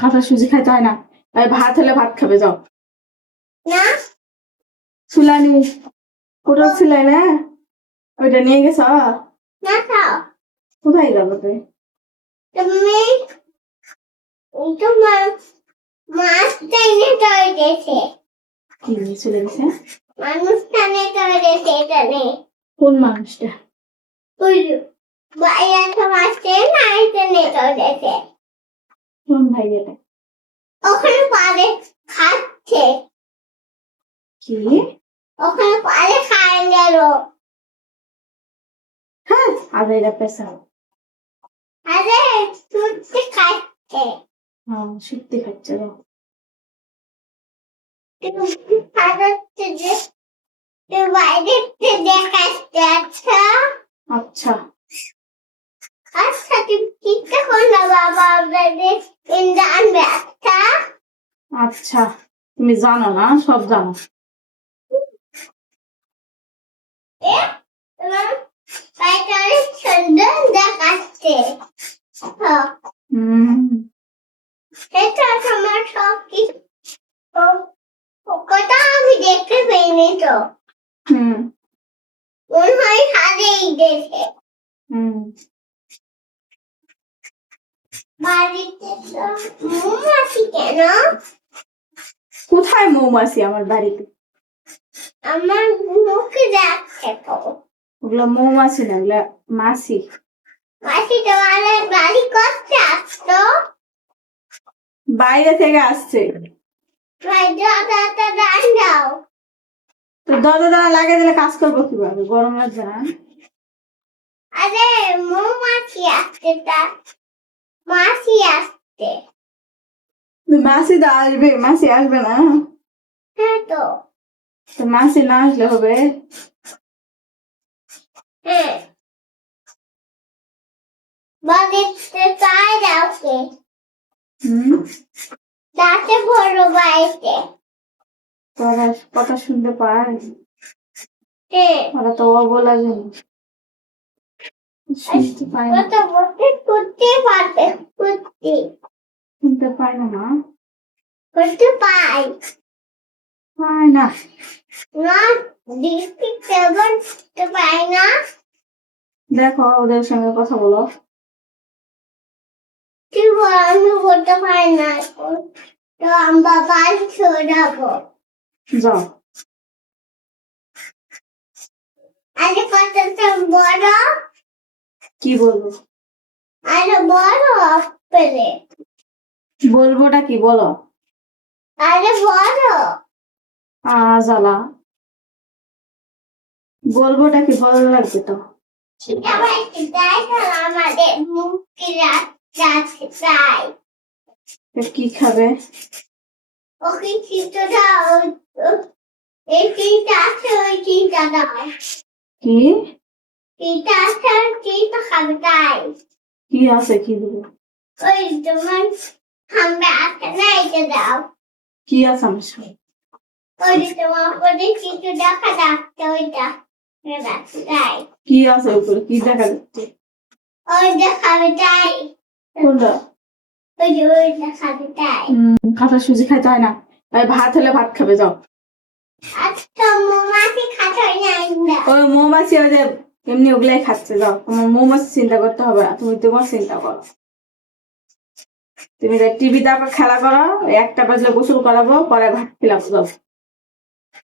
কাঁচা সুজি খাইতে হয় না। তাই ভাত হলে ভাত খাবে, যাও। না চুলানি কোটো ছিলাই না, ওইটা নিয়ে গেছ। না খাও কোথায় যাবো তুই? তুমি তোমার মাছ টাইনে তৈরি গেছে কি নিয়ে চলে গেছে? মানুষ টানে তৈরি গেছে এখানে। কোন মানুষটা? ওই বাইরে তো মাছ না এখানে তৈরি গেছে। কোন ভাই এটা? ওখানে পারে খাচ্ছে। কি? ওখানে পারে খায় গেল। হ্যাঁ, আবে এটা পেশা। আরে তুই খাচ্ছে। হ্যাঁ, সত্যি খাচ্ছে, যাও। তুমি খাচ্ছে যে তুই বাইরে দেখাচ্ছে। আচ্ছা আচ্ছা আচ্ছা তুমি চিন্তা করো বাবা আপনাদের আনবে। আচ্ছা আচ্ছা, তুমি জানো না, সব জানো। তোমার বাইরে অনেক সুন্দর দেখাচ্ছে। এটা তোমার সব কিছু কথা আমি দেখতে পাইনি তো। মনে হয় হারেই দেখে। বাড়িতে তো মৌমাছি কেন? কোথায় মৌমাছি আমার বাড়িতে? আমার মুখে যাচ্ছে তো। ওগুলো মৌমাছি না, ওগুলা মাছি। মাছি তোমার বাড়ি করতে আসতো? বাইরে থেকে আসছে। দরজাটা দান দাও। তো দরজা লাগিয়ে দিলে কাজ করবো কিভাবে? গরম লাগছে না? আরে মৌমাছি আসছে, তা মাছি আসছে। মাছি তো আসবে, মাছি আসবে না? হ্যাঁ তো। তো মাছি না আসলে হবে? হ্যাঁ বাড়িতে তাই যাওকে দাঁতে বড় বাড়িতে। তোরা কথা শুনতে পায়? হ্যাঁ ওরা তো অবলা জিনিস, শুনতে পায় না। কত বলতে করতে পারবে, করতে শুনতে পায় না, মা। করতে পাই পায় না। না। দেখতে কেমন করতে পাই না। দেখো, ওদের সঙ্গে কথা বলো। কি বল, আমি বলতে পারি না এখন। তো আমি বাবার শোনাবো। যাও। আরে কতটা বড়। কি বলবো? আরে বড় পেলে। বলবোটা কি বলো? আরে বড়। জ্বালা। বলবোটা কি ভালো লাগবে তো? আবার একটু দেখো আমাদের মুখে যাচ্ছে তাই। কি খাবে? ওকে চিন্তা দাও। এই চিন্তা আছে, ওই চিন্তা দাও। কি চিন্তা আছে, চিন্তা খাবে তাই। কি আছে? কি দেবো? ওই তোমার খাবে আছে না, এটা দাও। কি আছে আমার সঙ্গে? ওই তোমার উপরে কিছু দেখা যাচ্ছে, ওইটা তাই। কি আছে উপরে? কি দেখা যাচ্ছে? ওই দেখাবে তাই। কোনটা? ওই দেখাবে তাই। কাঁচা সুজি খাইতে হয় না। তাই ভাত হলে ভাত খাবে, যাও। আচ্ছা মৌমাছি খাতে হয় না। ওই মৌমাছি ওই যে এমনি ওগুলাই খাচ্ছে, যাও। তোমার মৌমাছি চিন্তা করতে হবে না, তুমি তোমার চিন্তা করো। তুমি টিভি তারপর খেলা করো, 1টা বাজলে গোসল করাবো, পরে ভাত খেলাবো, যাও।